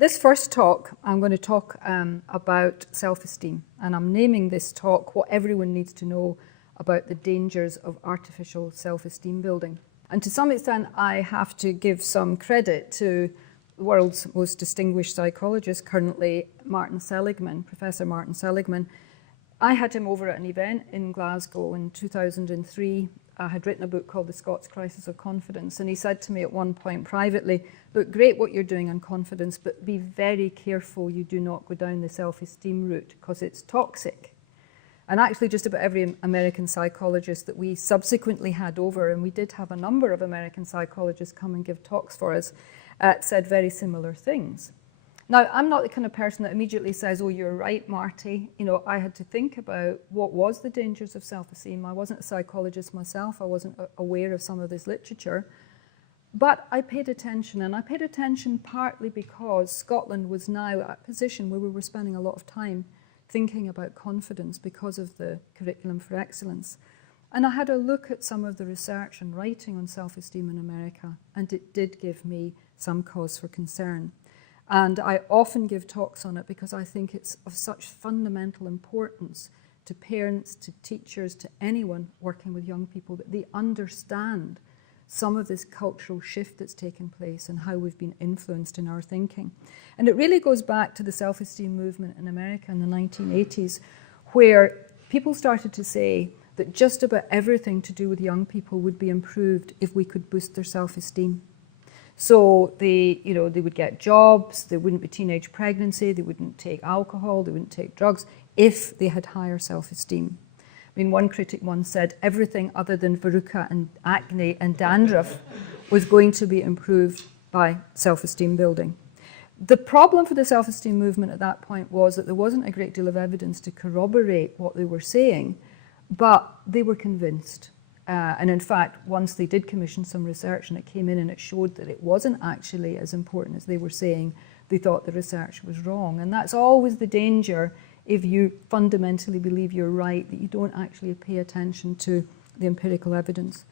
This first talk, I'm going to talk about self-esteem, and I'm naming this talk What Everyone Needs to Know About the Dangers of Artificial Self-Esteem Building. And to some extent, I have to give some credit to the world's most distinguished psychologist currently, Professor Martin Seligman. I had him over at an event in Glasgow in 2003. I had written a book called The Scots Crisis of Confidence, and he said to me at one point privately, look, great what you're doing on confidence, but be very careful you do not go down the self-esteem route, because it's toxic. And actually just about every American psychologist that we subsequently had over, and we did have a number of American psychologists come and give talks for us, said very similar things. Now, I'm not the kind of person that immediately says, oh, you're right, Marty. You know, I had to think about what was the dangers of self-esteem. I wasn't a psychologist myself. I wasn't aware of some of this literature. But I paid attention, and I paid attention partly because Scotland was now at a position where we were spending a lot of time thinking about confidence because of the curriculum for excellence. And I had a look at some of the research and writing on self-esteem in America, and it did give me some cause for concern. And I often give talks on it because I think it's of such fundamental importance to parents, to teachers, to anyone working with young people, that they understand some of this cultural shift that's taken place and how we've been influenced in our thinking. And it really goes back to the self-esteem movement in America in the 1980s, where people started to say that just about everything to do with young people would be improved if we could boost their self-esteem. So they would get jobs, there wouldn't be teenage pregnancy, they wouldn't take alcohol, they wouldn't take drugs if they had higher self-esteem. I mean, one critic once said everything other than verruca and acne and dandruff was going to be improved by self-esteem building. The problem for the self-esteem movement at that point was that there wasn't a great deal of evidence to corroborate what they were saying, but they were convinced. And in fact, once they did commission some research and it came in and it showed that it wasn't actually as important as they were saying, they thought the research was wrong. And that's always the danger if you fundamentally believe you're right, that you don't actually pay attention to the empirical evidence.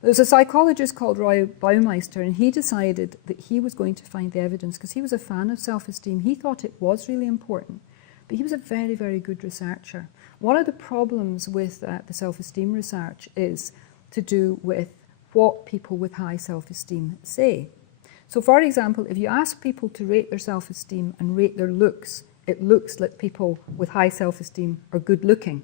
There's a psychologist called Roy Baumeister, and he decided that he was going to find the evidence because he was a fan of self-esteem. He thought it was really important, but he was a very, very good researcher. One of the problems with the self-esteem research is to do with what people with high self-esteem say. So for example, if you ask people to rate their self-esteem and rate their looks, it looks like people with high self-esteem are good looking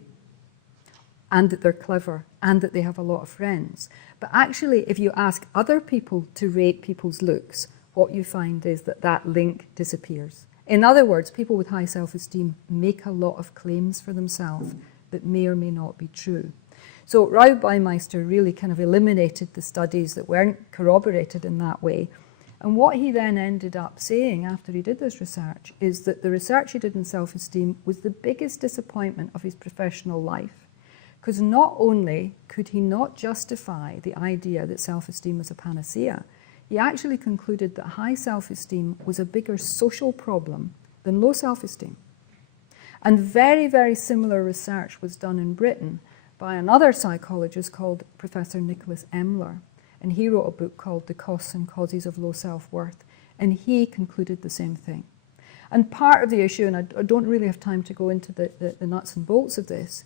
and that they're clever and that they have a lot of friends. But actually, if you ask other people to rate people's looks, what you find is that that link disappears. In other words, people with high self-esteem make a lot of claims for themselves that may or may not be true. So Roy Baumeister really kind of eliminated the studies that weren't corroborated in that way. And what he then ended up saying after he did this research is that the research he did in self-esteem was the biggest disappointment of his professional life. Because not only could he not justify the idea that self-esteem was a panacea, he actually concluded that high self-esteem was a bigger social problem than low self-esteem. And very, very similar research was done in Britain by another psychologist called Professor Nicholas Emler. And he wrote a book called The Costs and Causes of Low Self-Worth. And he concluded the same thing. And part of the issue, and I don't really have time to go into the nuts and bolts of this,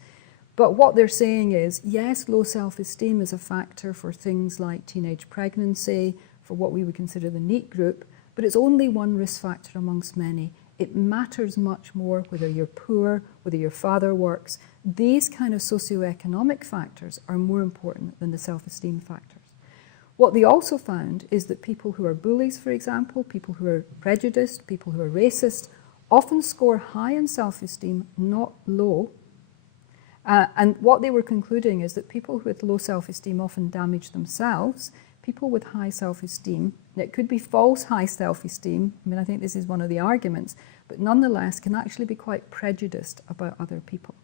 but what they're saying is, yes, low self-esteem is a factor for things like teenage pregnancy, for what we would consider the NEAT group, but it's only one risk factor amongst many. It matters much more whether you're poor, whether your father works. These kind of socioeconomic factors are more important than the self-esteem factors. What they also found is that people who are bullies, for example, people who are prejudiced, people who are racist, often score high in self-esteem, not low. And what they were concluding is that people with low self-esteem often damage themselves. People with high self-esteem, and it could be false high self-esteem, I mean, I think this is one of the arguments, but nonetheless can actually be quite prejudiced about other people.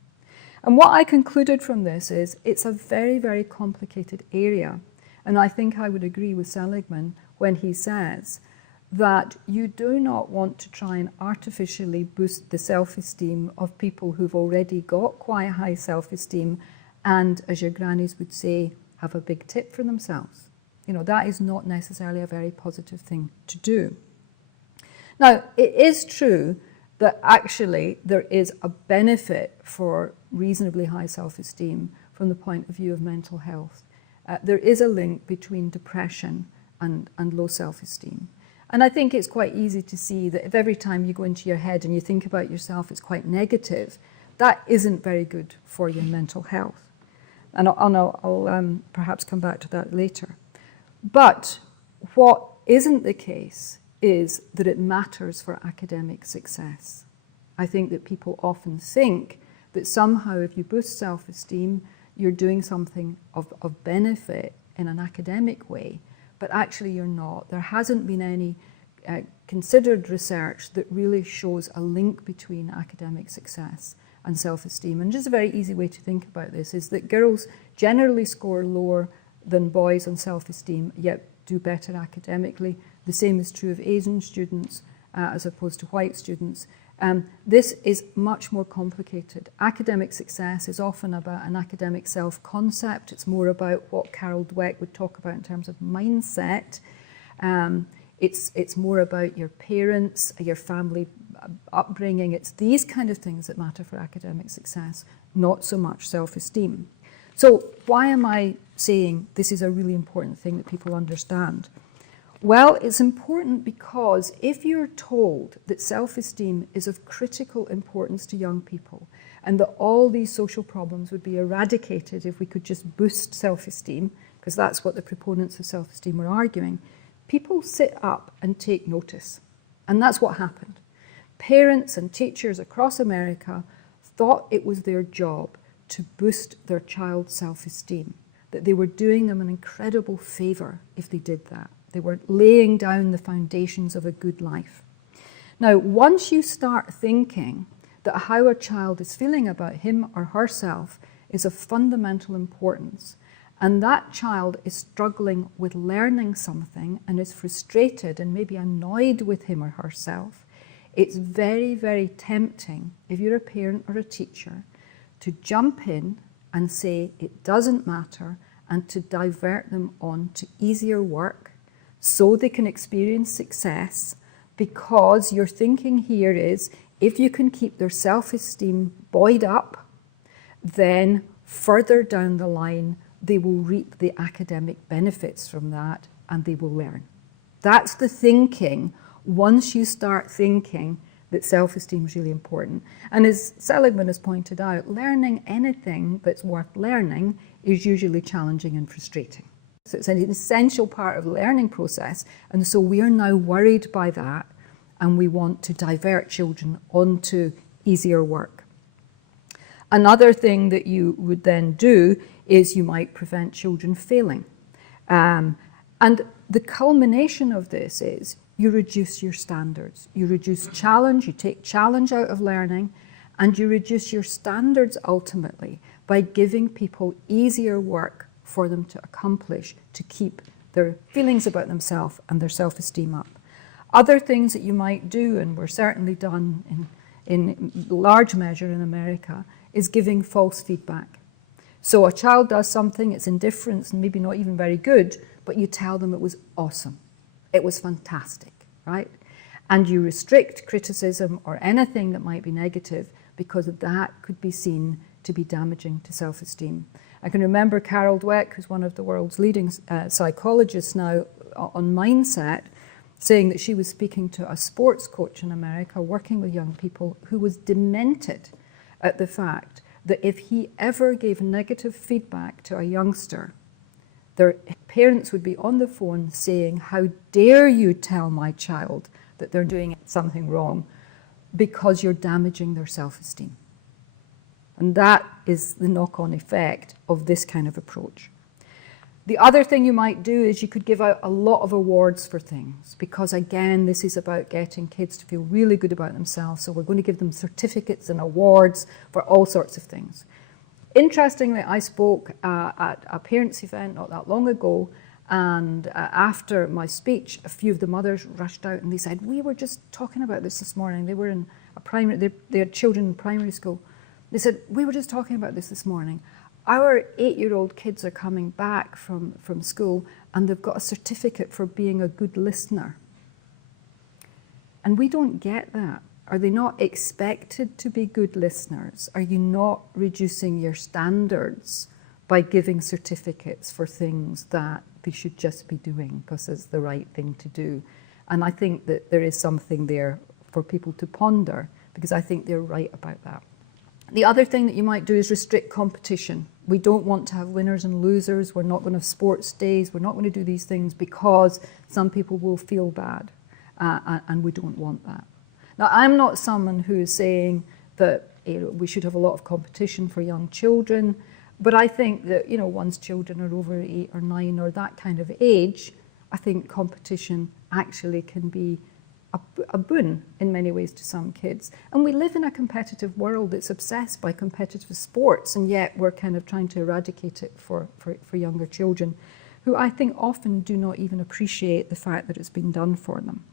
And what I concluded from this is it's a very, very complicated area. And I think I would agree with Seligman when he says that you do not want to try and artificially boost the self-esteem of people who've already got quite high self-esteem and, as your grannies would say, have a big tip for themselves. You know, that is not necessarily a very positive thing to do. Now, it is true that actually there is a benefit for reasonably high self-esteem from the point of view of mental health. There is a link between depression and low self-esteem. And I think it's quite easy to see that if every time you go into your head and you think about yourself, it's quite negative, that isn't very good for your mental health. And I'll perhaps come back to that later. But what isn't the case is that it matters for academic success. I think that people often think that somehow if you boost self-esteem, you're doing something of benefit in an academic way, but actually you're not. There hasn't been any considered research that really shows a link between academic success and self-esteem. And just a very easy way to think about this is that girls generally score lower than boys on self-esteem, yet do better academically. The same is true of Asian students as opposed to white students. This is much more complicated. Academic success is often about an academic self-concept. It's more about what Carol Dweck would talk about in terms of mindset. It's more about your parents, your family upbringing. It's these kind of things that matter for academic success, not so much self-esteem. So why am I saying this is a really important thing that people understand? Well, it's important because if you're told that self-esteem is of critical importance to young people and that all these social problems would be eradicated if we could just boost self-esteem, because that's what the proponents of self-esteem are arguing, people sit up and take notice. And that's what happened. Parents and teachers across America thought it was their job to boost their child's self-esteem, that they were doing them an incredible favor if they did that. They were laying down the foundations of a good life. Now, once you start thinking that how a child is feeling about him or herself is of fundamental importance, and that child is struggling with learning something and is frustrated and maybe annoyed with him or herself, it's very, very tempting, if you're a parent or a teacher, to jump in and say it doesn't matter and to divert them on to easier work so they can experience success, because your thinking here is if you can keep their self-esteem buoyed up, then further down the line they will reap the academic benefits from that and they will learn. That's the thinking once you start thinking that self-esteem is really important. And as Seligman has pointed out, learning anything that's worth learning is usually challenging and frustrating. So it's an essential part of the learning process, and so we are now worried by that, and we want to divert children onto easier work. Another thing that you would then do is you might prevent children failing. And the culmination of this is you reduce your standards. You reduce challenge, you take challenge out of learning, and you reduce your standards ultimately by giving people easier work for them to accomplish, to keep their feelings about themselves and their self-esteem up. Other things that you might do, and were certainly done in large measure in America, is giving false feedback. So a child does something, it's indifferent and maybe not even very good, but you tell them it was awesome. It was fantastic, right? And you restrict criticism or anything that might be negative because that could be seen to be damaging to self-esteem. I can remember Carol Dweck, who's one of the world's leading psychologists now on mindset, saying that she was speaking to a sports coach in America working with young people who was demented at the fact that if he ever gave negative feedback to a youngster, their parents would be on the phone saying, "How dare you tell my child that they're doing something wrong, because you're damaging their self-esteem." And that is the knock-on effect of this kind of approach. The other thing you might do is you could give out a lot of awards for things, because again, this is about getting kids to feel really good about themselves. So we're going to give them certificates and awards for all sorts of things. Interestingly, I spoke at a parents' event not that long ago, and after my speech, a few of the mothers rushed out and they said, "We were just talking about this morning." They were in a primary, they had children in primary school. They said, "We were just talking about this morning. Our 8-year-old kids are coming back from school and they've got a certificate for being a good listener." And we don't get that. Are they not expected to be good listeners? Are you not reducing your standards by giving certificates for things that they should just be doing because it's the right thing to do? And I think that there is something there for people to ponder, because I think they're right about that. The other thing that you might do is restrict competition. We don't want to have winners and losers. We're not going to have sports days. We're not going to do these things because some people will feel bad, and we don't want that. Now, I'm not someone who is saying that we should have a lot of competition for young children, but I think that once children are over 8 or 9 or that kind of age, I think competition actually can be a boon in many ways to some kids. And we live in a competitive world that's obsessed by competitive sports, and yet we're kind of trying to eradicate it for younger children, who I think often do not even appreciate the fact that it's been done for them.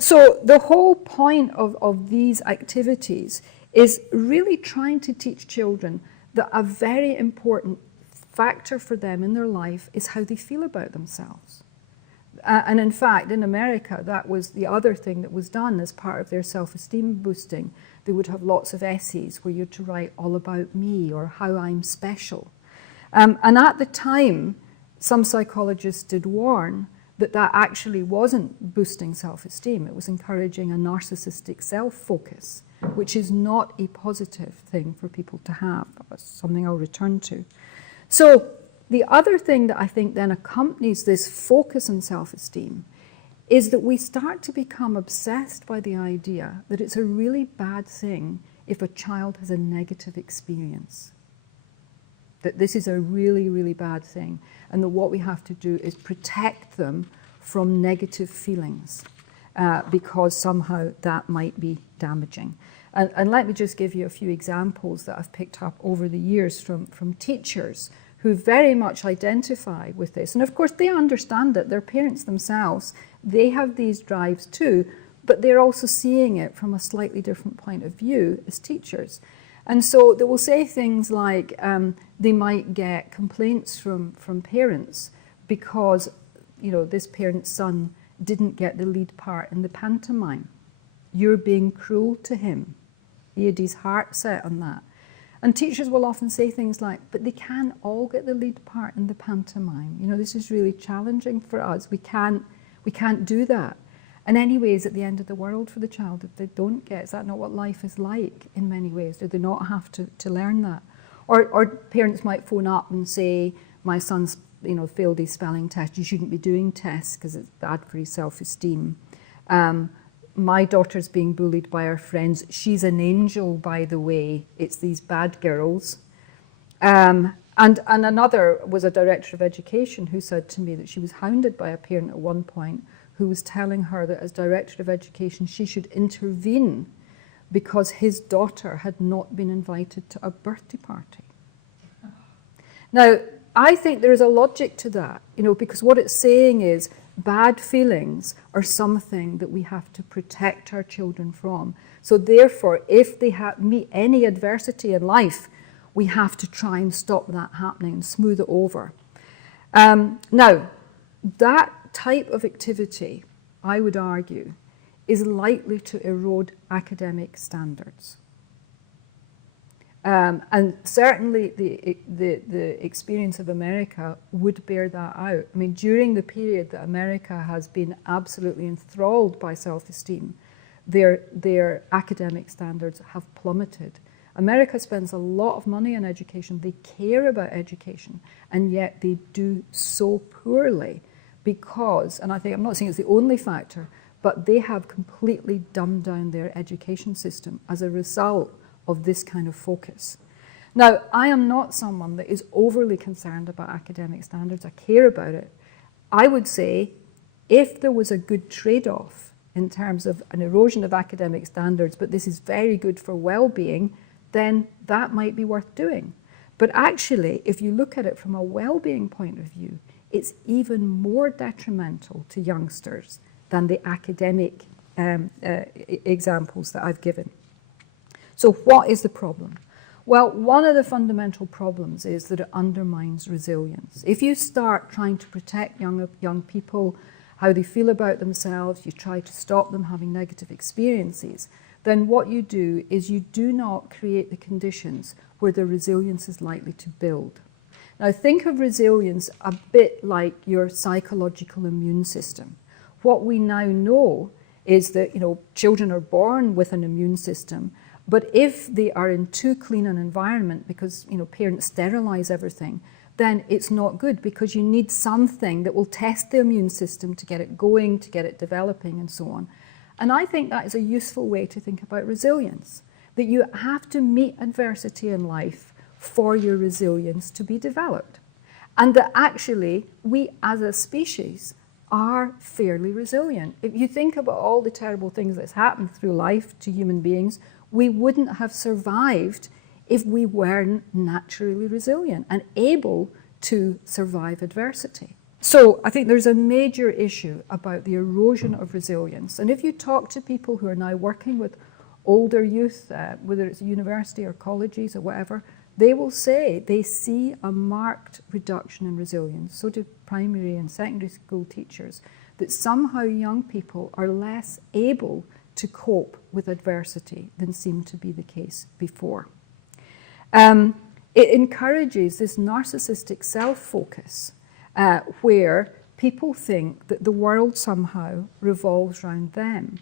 So the whole point of these activities is really trying to teach children that a very important factor for them in their life is how they feel about themselves. And in fact, in America, that was the other thing that was done as part of their self-esteem boosting. They would have lots of essays where you're to write all about me or how I'm special. And at the time, some psychologists did warn that actually wasn't boosting self-esteem. It was encouraging a narcissistic self-focus, which is not a positive thing for people to have. That's something I'll return to. So the other thing that I think then accompanies this focus on self-esteem is that we start to become obsessed by the idea that it's a really bad thing if a child has a negative experience. That this is a really, really bad thing, and that what we have to do is protect them from negative feelings because somehow that might be damaging. And let me just give you a few examples that I've picked up over the years from teachers who very much identify with this. And of course, they understand it. Their parents themselves, they have these drives too, but they're also seeing it from a slightly different point of view as teachers. And so they will say things like they might get complaints from parents because, this parent's son didn't get the lead part in the pantomime. You're being cruel to him. He had his heart set on that. And teachers will often say things like, but they can't all get the lead part in the pantomime. This is really challenging for us. We can't do that. And anyways, at the end of the world for the child, if they don't get, is that not what life is like in many ways? Do they not have to learn that? Or parents might phone up and say, my son's failed his spelling test. You shouldn't be doing tests because it's bad for his self-esteem. My daughter's being bullied by her friends. She's an angel, by the way. It's these bad girls. And another was a director of education who said to me that she was hounded by a parent at one point who was telling her that as director of education she should intervene because his daughter had not been invited to a birthday party. Now, I think there is a logic to that, because what it's saying is bad feelings are something that we have to protect our children from. So therefore, if they meet any adversity in life, we have to try and stop that happening and smooth it over. Now, that type of activity, I would argue, is likely to erode academic standards. And certainly the experience of America would bear that out. I mean, during the period that America has been absolutely enthralled by self-esteem, their academic standards have plummeted. America spends a lot of money on education. They care about education, and yet they do so poorly because, and I think, I'm not saying it's the only factor, but they have completely dumbed down their education system as a result of this kind of focus. Now, I am not someone that is overly concerned about academic standards. I care about it. I would say if there was a good trade-off in terms of an erosion of academic standards, but this is very good for well-being, then that might be worth doing. But actually, if you look at it from a well-being point of view, it's even more detrimental to youngsters than the academic examples that I've given. So what is the problem? Well, one of the fundamental problems is that it undermines resilience. If you start trying to protect young people, how they feel about themselves, you try to stop them having negative experiences, then what you do is you do not create the conditions where the resilience is likely to build. Now think of resilience a bit like your psychological immune system. What we now know is that, children are born with an immune system, but if they are in too clean an environment because, parents sterilize everything, then it's not good, because you need something that will test the immune system to get it going, to get it developing, and so on. And I think that is a useful way to think about resilience, that you have to meet adversity in life for your resilience to be developed. And that actually, we as a species are fairly resilient. If you think about all the terrible things that's happened through life to human beings, we wouldn't have survived if we weren't naturally resilient and able to survive adversity. So I think there's a major issue about the erosion of resilience. And if you talk to people who are now working with older youth, whether it's university or colleges or whatever, they will say they see a marked reduction in resilience. So do primary and secondary school teachers, that somehow young people are less able to cope with adversity than seemed to be the case before. It encourages this narcissistic self-focus where people think that the world somehow revolves around them,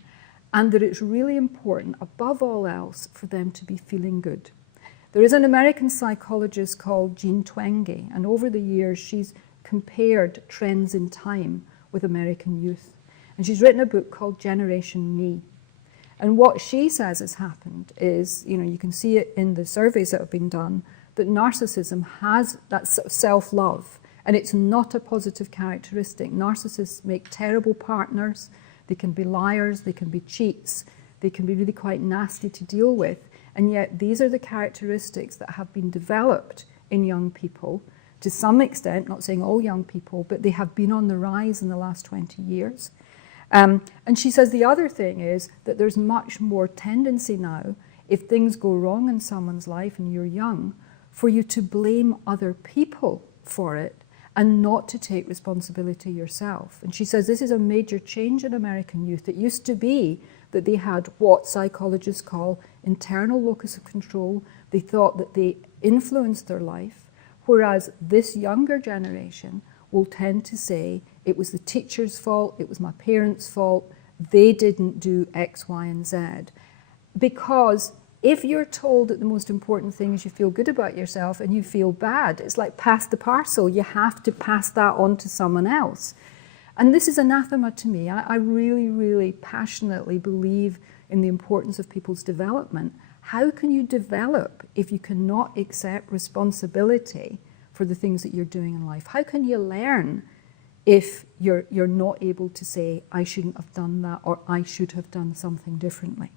and that it's really important, above all else, for them to be feeling good. There is an American psychologist called Jean Twenge, and over the years she's compared trends in time with American youth. And she's written a book called Generation Me. And what she says has happened is, you can see it in the surveys that have been done, that narcissism has that sort of self-love, and it's not a positive characteristic. Narcissists make terrible partners. They can be liars, they can be cheats, they can be really quite nasty to deal with. And yet these are the characteristics that have been developed in young people to some extent, not saying all young people, but they have been on the rise in the last 20 years. And she says the other thing is that there's much more tendency now, if things go wrong in someone's life and you're young, for you to blame other people for it and not to take responsibility yourself. And she says this is a major change in American youth. It used to be that they had what psychologists call internal locus of control. They thought that they influenced their life, whereas this younger generation will tend to say, it was the teacher's fault, it was my parents' fault, they didn't do X, Y, and Z. Because if you're told that the most important thing is you feel good about yourself and you feel bad, it's like pass the parcel. You have to pass that on to someone else. And this is anathema to me. I really, really passionately believe in the importance of people's development. How can you develop if you cannot accept responsibility for the things that you're doing in life? How can you learn if you're not able to say, I shouldn't have done that, or I should have done something differently?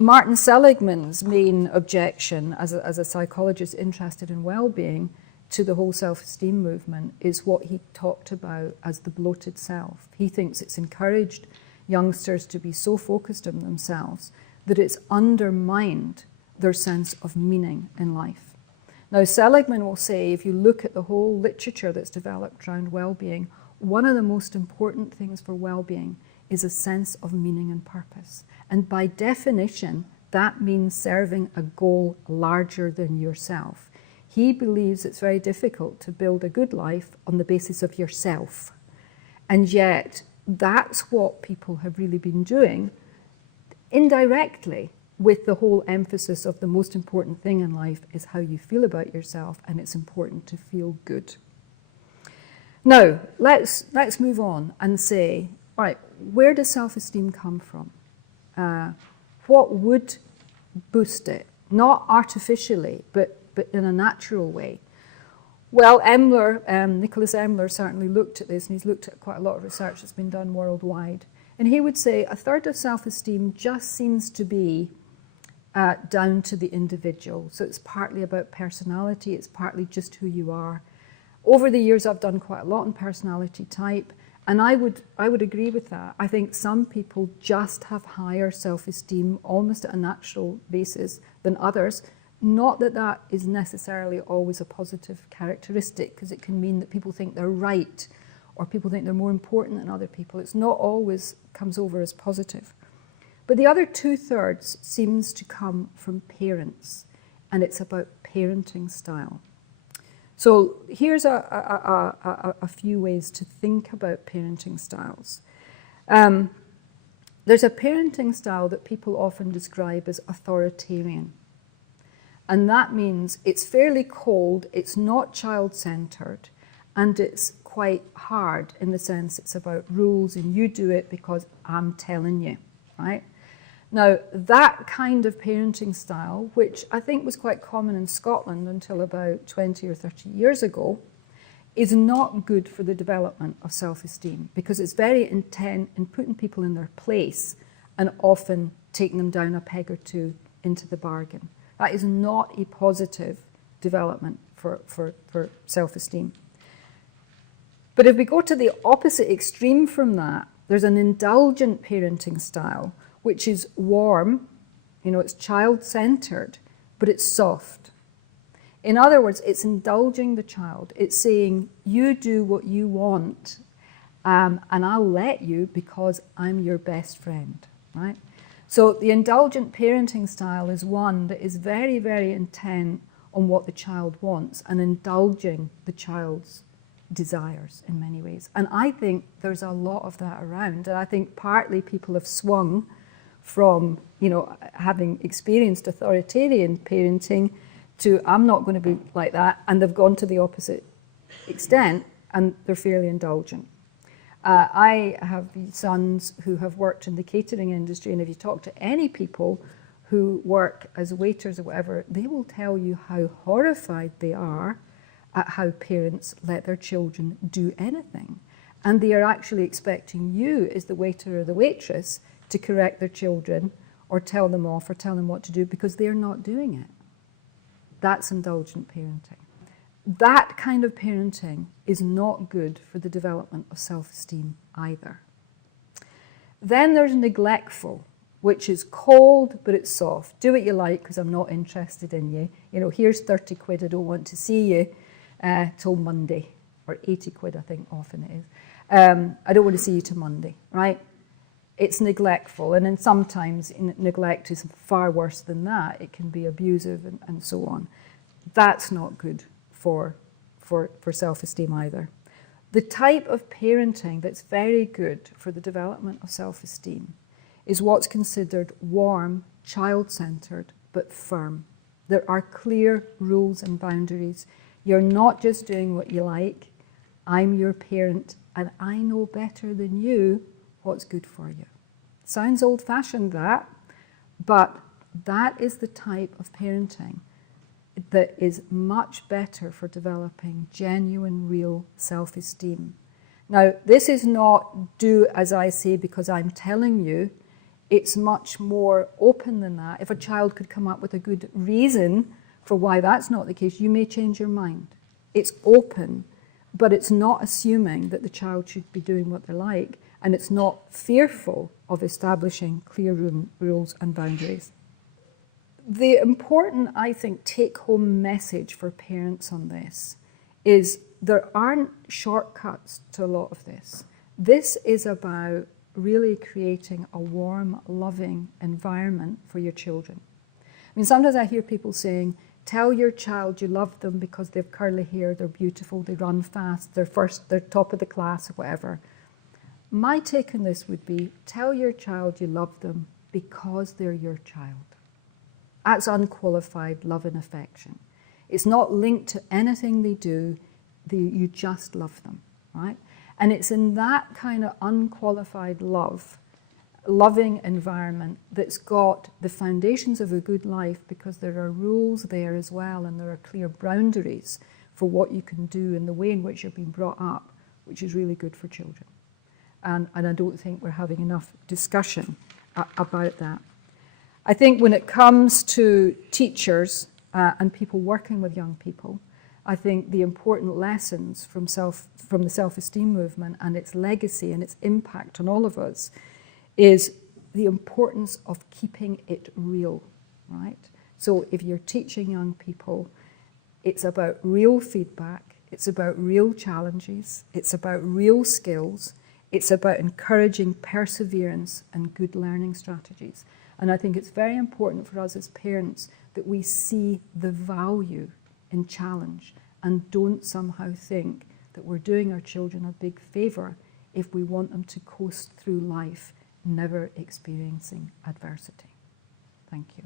Martin Seligman's main objection as a psychologist interested in well-being to the whole self-esteem movement is what he talked about as the bloated self. He thinks it's encouraged youngsters to be so focused on themselves that it's undermined their sense of meaning in life. Now, Seligman will say, if you look at the whole literature that's developed around well-being, one of the most important things for well-being is a sense of meaning and purpose. And by definition, that means serving a goal larger than yourself. He believes it's very difficult to build a good life on the basis of yourself. And yet, that's what people have really been doing indirectly, with the whole emphasis of the most important thing in life is how you feel about yourself, and it's important to feel good. Now, let's move on and say, all right, where does self-esteem come from? What would boost it? Not artificially, but in a natural way. Well, Nicholas Emler certainly looked at this, and he's looked at quite a lot of research that's been done worldwide. And he would say a third of self-esteem just seems to be down to the individual. So it's partly about personality, it's partly just who you are. Over the years, I've done quite a lot on personality type, and I would agree with that. I think some people just have higher self-esteem almost at a natural basis than others. Not that that is necessarily always a positive characteristic, because it can mean that people think they're right, or people think they're more important than other people. It's not always comes over as positive. But the other 2/3 seems to come from parents, and it's about parenting style. So here's a few ways to think about parenting styles. There's a parenting style that people often describe as authoritarian. And that means it's fairly cold, it's not child-centered, and it's quite hard in the sense it's about rules and you do it because I'm telling you, right? Now, that kind of parenting style, which I think was quite common in Scotland until about 20 or 30 years ago, is not good for the development of self-esteem because it's very intent in putting people in their place and often taking them down a peg or two into the bargain. That is not a positive development for self-esteem. But if we go to the opposite extreme from that, there's an indulgent parenting style, which is warm, it's child-centered, but it's soft. In other words, it's indulging the child. It's saying, you do what you want, and I'll let you because I'm your best friend, right? So the indulgent parenting style is one that is very, very intent on what the child wants and indulging the child's desires in many ways. And I think there's a lot of that around. And I think partly people have swung from, having experienced authoritarian parenting to I'm not going to be like that, and they've gone to the opposite extent and they're fairly indulgent. I have sons who have worked in the catering industry, and if you talk to any people who work as waiters or whatever, they will tell you how horrified they are at how parents let their children do anything. And they are actually expecting you as the waiter or the waitress to correct their children or tell them off or tell them what to do because they're not doing it. That's indulgent parenting. That kind of parenting is not good for the development of self-esteem either. Then there's neglectful, which is cold, but it's soft. Do what you like because I'm not interested in you. Here's 30 quid, I don't want to see you till Monday, or 80 quid, I think often it is. I don't want to see you till Monday, right? It's neglectful, and then sometimes neglect is far worse than that. It can be abusive and so on. That's not good for self-esteem either. The type of parenting that's very good for the development of self-esteem is what's considered warm, child-centered, but firm. There are clear rules and boundaries. You're not just doing what you like. I'm your parent, and I know better than you what's good for you. Sounds old-fashioned, that, but that is the type of parenting that is much better for developing genuine, real self-esteem. Now, this is not do as I say because I'm telling you. It's much more open than that. If a child could come up with a good reason for why that's not the case, you may change your mind. It's open, but it's not assuming that the child should be doing what they like, and it's not fearful of establishing clear rules and boundaries. The important, I think, take-home message for parents on this is there aren't shortcuts to a lot of this. This is about really creating a warm, loving environment for your children. I mean, sometimes I hear people saying, tell your child you love them because they have curly hair, they're beautiful, they run fast, they're top of the class or whatever. My take on this would be, tell your child you love them because they're your child. That's unqualified love and affection. It's not linked to anything they do, you just love them, right? And it's in that kind of unqualified loving environment that's got the foundations of a good life, because there are rules there as well, and there are clear boundaries for what you can do and the way in which you're being brought up, which is really good for children. And I don't think we're having enough discussion about that. I think when it comes to teachers and people working with young people, I think the important lessons from the self-esteem movement and its legacy and its impact on all of us is the importance of keeping it real, right? So if you're teaching young people, it's about real feedback, It's about real challenges. It's about real skills. It's about encouraging perseverance and good learning strategies. And I think it's very important for us as parents that we see the value in challenge and don't somehow think that we're doing our children a big favour if we want them to coast through life never experiencing adversity. Thank you.